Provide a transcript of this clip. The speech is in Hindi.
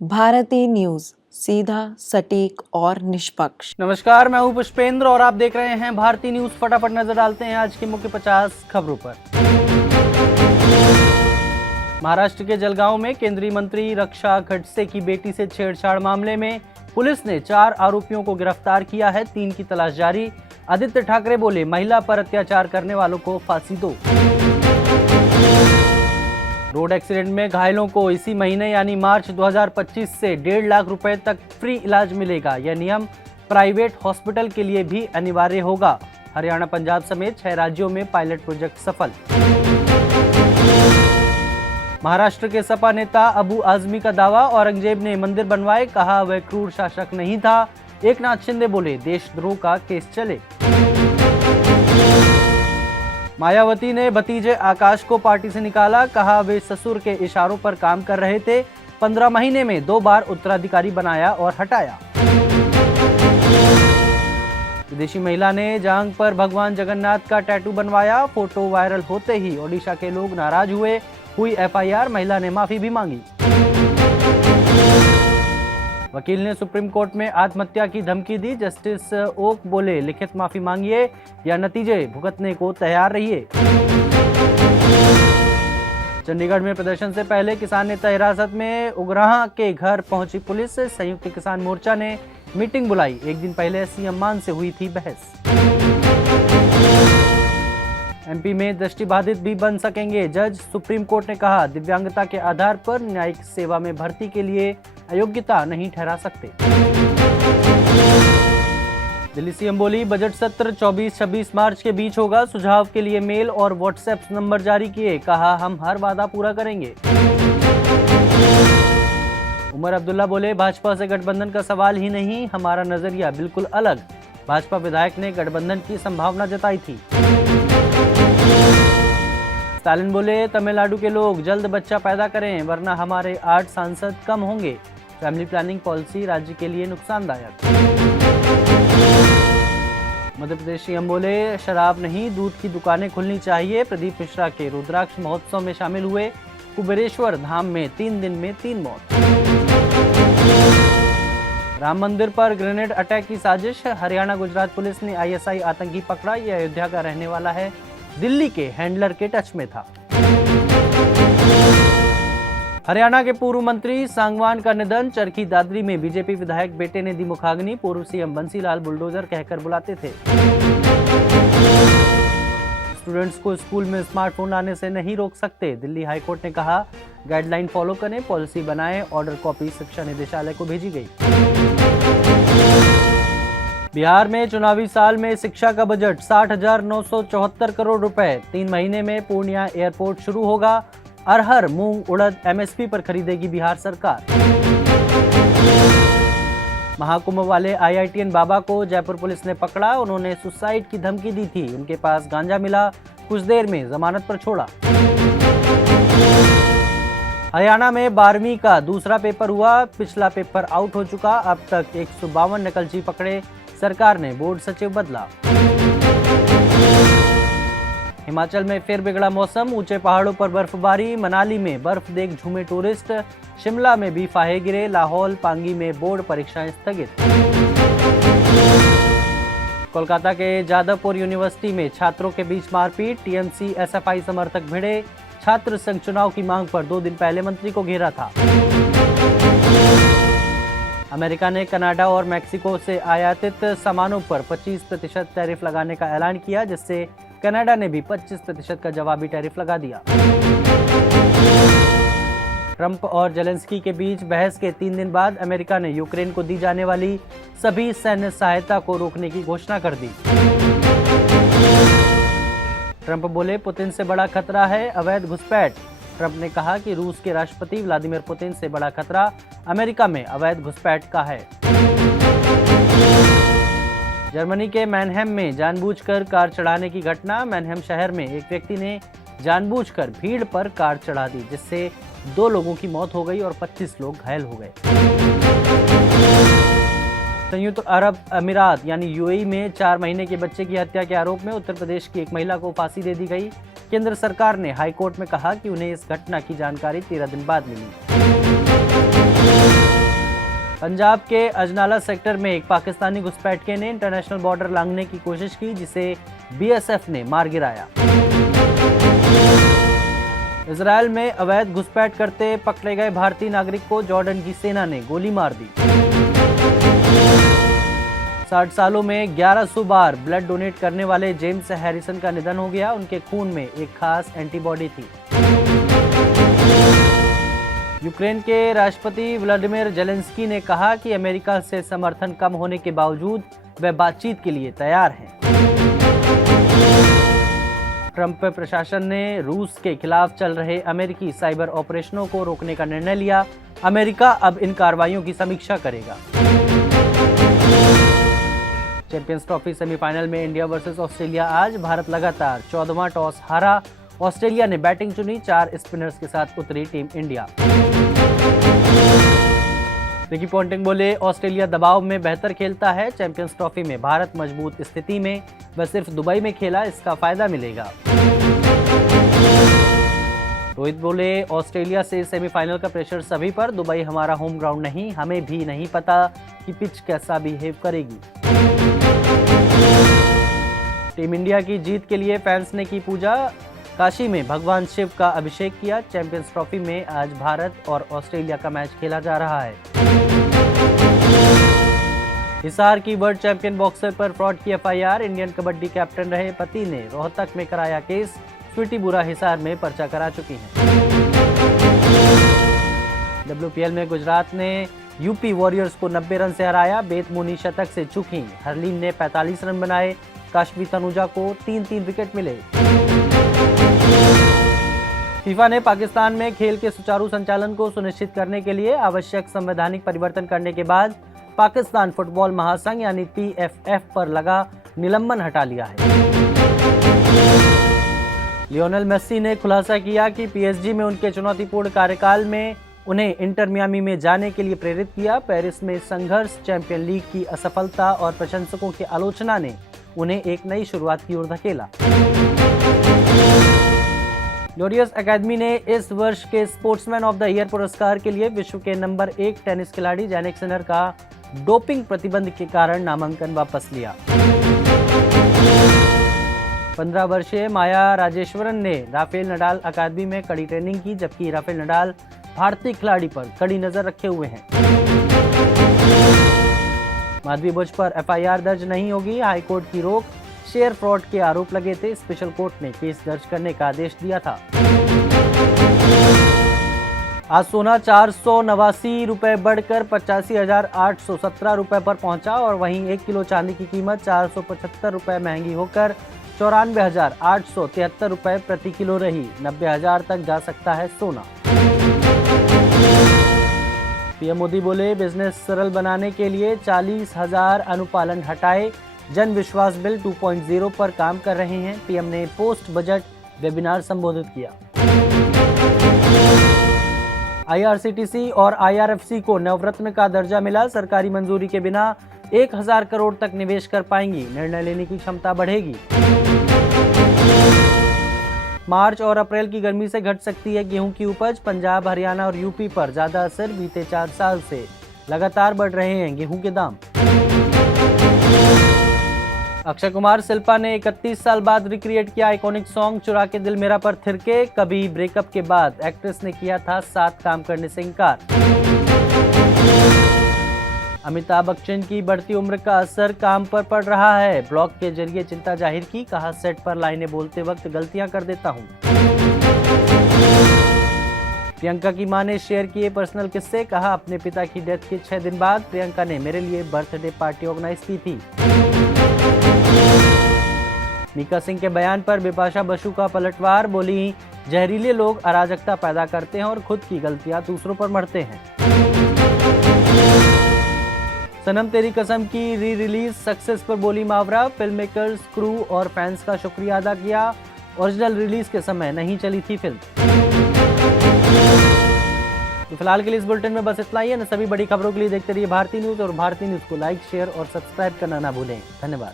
भारती न्यूज, सीधा, सटीक और निष्पक्ष। नमस्कार, मैं हूं पुष्पेंद्र और आप देख रहे हैं भारती न्यूज। फटाफट नजर डालते हैं आज की मुख्य 50 खबरों पर। महाराष्ट्र के जलगांव में केंद्रीय मंत्री रक्षा खडसे की बेटी से छेड़छाड़ मामले में पुलिस ने 4 आरोपियों को गिरफ्तार किया है। 3 की तलाश जारी। आदित्य ठाकरे बोले, महिला पर अत्याचार करने वालों को फांसी दो। रोड एक्सीडेंट में घायलों को इसी महीने यानी मार्च 2025 से 1.5 लाख रुपए तक फ्री इलाज मिलेगा। यह नियम प्राइवेट हॉस्पिटल के लिए भी अनिवार्य होगा। हरियाणा, पंजाब समेत 6 राज्यों में पायलट प्रोजेक्ट सफल। महाराष्ट्र के सपा नेता अबू आजमी का दावा, औरंगजेब ने मंदिर बनवाए, कहा वह क्रूर शासक नहीं था। एकनाथ शिंदे बोले, देशद्रोह का केस चले। मायावती ने भतीजे आकाश को पार्टी से निकाला, कहा वे ससुर के इशारों पर काम कर रहे थे। 15 महीने में 2 बार उत्तराधिकारी बनाया और हटाया। विदेशी महिला ने जांघ पर भगवान जगन्नाथ का टैटू बनवाया। फोटो वायरल होते ही ओडिशा के लोग नाराज हुए। हुई एफआईआर, महिला ने माफी भी मांगी। वकील ने सुप्रीम कोर्ट में आत्महत्या की धमकी दी। जस्टिस ओक बोले, लिखित माफी मांगिए या नतीजे भुगतने को तैयार रहिए। चंडीगढ़ में प्रदर्शन से पहले किसान नेता हिरासत में, उग्राह के घर पहुंची पुलिस। संयुक्त किसान मोर्चा ने मीटिंग बुलाई। एक दिन पहले सीएम मान से हुई थी बहस। एमपी में दृष्टिबाधित भी बन सकेंगे जज। सुप्रीम कोर्ट ने कहा, दिव्यांगता के आधार पर न्यायिक सेवा में भर्ती के लिए अयोग्यता नहीं ठहरा सकते। दिल्ली सीएम बोली, बजट सत्र 24-26 मार्च के बीच होगा। सुझाव के लिए मेल और व्हाट्सएप नंबर जारी किए। कहा, हम हर वादा पूरा करेंगे। उमर अब्दुल्ला बोले, भाजपा से गठबंधन का सवाल ही नहीं, हमारा नजरिया बिल्कुल अलग। भाजपा विधायक ने गठबंधन की संभावना जताई थी। स्टालिन बोले, तमिलनाडु के लोग जल्द बच्चा पैदा करें वरना हमारे 8 सांसद कम होंगे। फैमिली प्लानिंग पॉलिसी राज्य के लिए नुकसानदायक। मध्य प्रदेश सीएम बोले, शराब नहीं, दूध की दुकानें खुलनी चाहिए। प्रदीप मिश्रा के रुद्राक्ष महोत्सव में शामिल हुए। कुबेरेश्वर धाम में 3 दिन में 3 मौत। राम मंदिर पर ग्रेनेड अटैक की साजिश। हरियाणा गुजरात पुलिस ने आईएसआई आतंकी पकड़ा। यह अयोध्या का रहने वाला है, दिल्ली के हैंडलर के टच में था। हरियाणा के पूर्व मंत्री सांगवान का निधन। चरखी दादरी में बीजेपी विधायक बेटे ने दी मुखाग्नि। पूर्व सीएम बंसीलाल बुलडोजर कहकर बुलाते थे। स्टूडेंट्स को स्कूल में स्मार्टफोन लाने से नहीं रोक सकते। दिल्ली हाईकोर्ट ने कहा, गाइडलाइन फॉलो करें, पॉलिसी बनाएं। ऑर्डर कॉपी शिक्षा निदेशालय को भेजी गई। बिहार में चुनावी साल में शिक्षा का बजट 60,974 करोड़ रुपए। 3 महीने में पूर्णिया एयरपोर्ट शुरू होगा। अरहर, मूंग, उड़द एमएसपी पर खरीदेगी बिहार सरकार। महाकुंभ वाले आईआईटीएन बाबा को जयपुर पुलिस ने पकड़ा। उन्होंने सुसाइड की धमकी दी थी। उनके पास गांजा मिला। कुछ देर में जमानत पर छोड़ा। हरियाणा में 12वीं का दूसरा पेपर हुआ। पिछला पेपर आउट हो चुका। अब तक 152 नकलची पकड़े। सरकार ने बोर्ड सचिव बदला। हिमाचल में फिर बिगड़ा मौसम। ऊंचे पहाड़ों पर बर्फबारी। मनाली में बर्फ देख झूमे टूरिस्ट। शिमला में भी फाहे गिरे। लाहौल, पांगी में बोर्ड परीक्षाएं स्थगित। कोलकाता के जादवपुर यूनिवर्सिटी में छात्रों के बीच मारपीट। टीएमसी एसएफआई समर्थक भिड़े। छात्र संघ चुनाव की मांग पर 2 दिन पहले मंत्री को घेरा था। अमेरिका ने कनाडा और मैक्सिको से आयातित सामानों पर 25% टैरिफ लगाने का ऐलान किया, जिससे कनाडा ने भी 25% का जवाबी टैरिफ लगा दिया। ट्रंप और जेलेंस्की के बीच बहस के 3 दिन बाद अमेरिका ने यूक्रेन को दी जाने वाली सभी सैन्य सहायता को रोकने की घोषणा कर दी। ट्रंप बोले, पुतिन से बड़ा खतरा है अवैध घुसपैठ। ट्रंप ने कहा कि रूस के राष्ट्रपति व्लादिमीर पुतिन से बड़ा खतरा अमेरिका में अवैध घुसपैठ का है। जर्मनी के मैनहेम में जानबूझकर कार चढ़ाने की घटना। मैनहेम शहर में एक व्यक्ति ने जानबूझकर भीड़ पर कार चढ़ा दी, जिससे 2 लोगों की मौत हो गई और 25 लोग घायल हो गए। संयुक्त अरब अमीरात यानी यूएई में 4 महीने के बच्चे की हत्या के आरोप में उत्तर प्रदेश की एक महिला को फांसी दे दी गई। केंद्र सरकार ने हाईकोर्ट में कहा कि उन्हें इस घटना की जानकारी 13 दिन बाद मिली। पंजाब के अजनाला सेक्टर में एक पाकिस्तानी घुसपैठिए ने इंटरनेशनल बॉर्डर लांघने की कोशिश की, जिसे बीएसएफ ने मार गिराया। इजरायल में अवैध घुसपैठ करते पकड़े गए भारतीय नागरिक को जॉर्डन की सेना ने गोली मार दी। 60 सालों में 1100 बार ब्लड डोनेट करने वाले जेम्स हैरिसन का निधन हो गया। उनके खून में एक खास एंटीबॉडी थी। यूक्रेन के राष्ट्रपति व्लादिमीर जेलेंस्की ने कहा कि अमेरिका से समर्थन कम होने के बावजूद वे बातचीत के लिए तैयार हैं। ट्रंप प्रशासन ने रूस के खिलाफ चल रहे अमेरिकी साइबर ऑपरेशनों को रोकने का निर्णय लिया। अमेरिका अब इन कार्रवाइयों की समीक्षा करेगा। चैंपियंस ट्रॉफी सेमीफाइनल में इंडिया वर्सेस ऑस्ट्रेलिया आज। भारत लगातार 14वां टॉस हारा। ऑस्ट्रेलिया ने बैटिंग चुनी। 4 स्पिनर्स के साथ उतरी टीम इंडिया। रिकी पॉन्टिंग बोले, ऑस्ट्रेलिया दबाव में बेहतर खेलता है। चैंपियंस ट्रॉफी में भारत मजबूत स्थिति में, वह सिर्फ दुबई में खेला, इसका फायदा मिलेगा। रोहित बोले, ऑस्ट्रेलिया से सेमीफाइनल का प्रेशर सभी पर। दुबई हमारा होम ग्राउंड नहीं, हमें भी नहीं पता कि पिच कैसा बिहेव करेगी। टीम इंडिया की जीत के लिए फैंस ने की पूजा। काशी में भगवान शिव का अभिषेक किया। चैंपियंस ट्रॉफी में आज भारत और ऑस्ट्रेलिया का मैच खेला जा रहा है। हिसार की वर्ल्ड चैंपियन बॉक्सर पर फ्रॉड की एफआईआर। इंडियन कबड्डी कैप्टन रहे पति ने रोहतक में कराया केस। स्वीटी बुरा हिसार में पर्चा करा चुकी हैं। डब्ल्यूपीएल में गुजरात ने यूपी वॉरियर्स को 90 रन से हराया। बेतमुनी शतक से चूकी। हरलीन ने 45 रन बनाए। काशवी तनुजा को 3-3 विकेट मिले। फीफा ने पाकिस्तान में खेल के सुचारू संचालन को सुनिश्चित करने के लिए आवश्यक संवैधानिक परिवर्तन करने के बाद पाकिस्तान फुटबॉल महासंघ यानी पीएफएफ पर लगा निलंबन हटा लिया है। लियोनेल मेस्सी ने खुलासा किया कि पीएसजी में उनके चुनौतीपूर्ण कार्यकाल में उन्हें इंटर मियामी में जाने के लिए प्रेरित किया। पेरिस में संघर्ष, चैंपियन लीग की असफलता और प्रशंसकों की आलोचना ने उन्हें एक नई शुरुआत की ओर धकेला। लॉरियस एकेडमी ने इस वर्ष के स्पोर्ट्समैन ऑफ द ईयर पुरस्कार के लिए विश्व के नंबर 1 टेनिस खिलाड़ी जैनिक सिनर का डोपिंग प्रतिबंध के कारण नामांकन वापस लिया। 15 वर्षीय माया राजेश्वरन ने राफेल नडाल अकादमी में कड़ी ट्रेनिंग की, जबकि राफेल नडाल भारतीय खिलाड़ी पर कड़ी नजर रखे हुए हैं। माधवी बुच पर एफआईआर दर्ज नहीं होगी, हाईकोर्ट की रोक। शेयर फ्रॉड के आरोप लगे थे, स्पेशल कोर्ट ने केस दर्ज करने का आदेश दिया था। आज सोना 489 रुपए बढ़कर 85,817 रुपए पर पहुंचा और वहीं 1 किलो चांदी की कीमत 475 रुपए महंगी होकर 94,873 रुपए प्रति किलो रही। 90,000 तक जा सकता है सोना। पीएम मोदी बोले, बिजनेस सरल बनाने के लिए 40,000 अनुपालन हटाए। जन विश्वास बिल 2.0 पर काम कर रहे हैं। पीएम ने पोस्ट बजट वेबिनार संबोधित किया। आईआरसीटीसी और आईआरएफसी को नवरत्न का दर्जा मिला। सरकारी मंजूरी के बिना 1,000 करोड़ तक निवेश कर पाएंगी। निर्णय लेने की क्षमता बढ़ेगी। मार्च और अप्रैल की गर्मी से घट सकती है गेहूं की उपज। पंजाब, हरियाणा और यूपी पर ज्यादा असर। बीते 4 साल से लगातार बढ़ रहे हैं गेहूं के दाम। अक्षय कुमार शिल्पा ने 31 साल बाद रिक्रिएट किया आइकॉनिक सॉन्ग चुरा के दिल मेरा पर थिरके। कभी ब्रेकअप के बाद एक्ट्रेस ने किया था साथ काम करने से इनकार। अमिताभ बच्चन की बढ़ती उम्र का असर काम पर पड़ रहा है। ब्लॉग के जरिए चिंता जाहिर की। कहा, सेट पर लाइनें बोलते वक्त गलतियां कर देता हूं। प्रियंका की मां ने शेयर किए पर्सनल किस्से। कहा, अपने पिता की डेथ के 6 दिन बाद प्रियंका ने मेरे लिए बर्थडे पार्टी ऑर्गेनाइज की थी। मीका सिंह के बयान पर बिपाशा बसु का पलटवार। बोली, जहरीले लोग अराजकता पैदा करते हैं और खुद की गलतियां दूसरों पर मढ़ते हैं। सनम तेरी कसम की री रिलीज सक्सेस पर बोली मावरा। फिल्म मेकर्स, क्रू और फैंस का शुक्रिया अदा किया। ओरिजिनल रिलीज के समय नहीं चली थी फिल्म। तो फिलहाल के लिए इस बुलेटिन में बस इतना ही है। सभी बड़ी खबरों के लिए देखते रहिए भारती न्यूज और भारती न्यूज को लाइक, शेयर और सब्सक्राइब करना ना भूलें। धन्यवाद।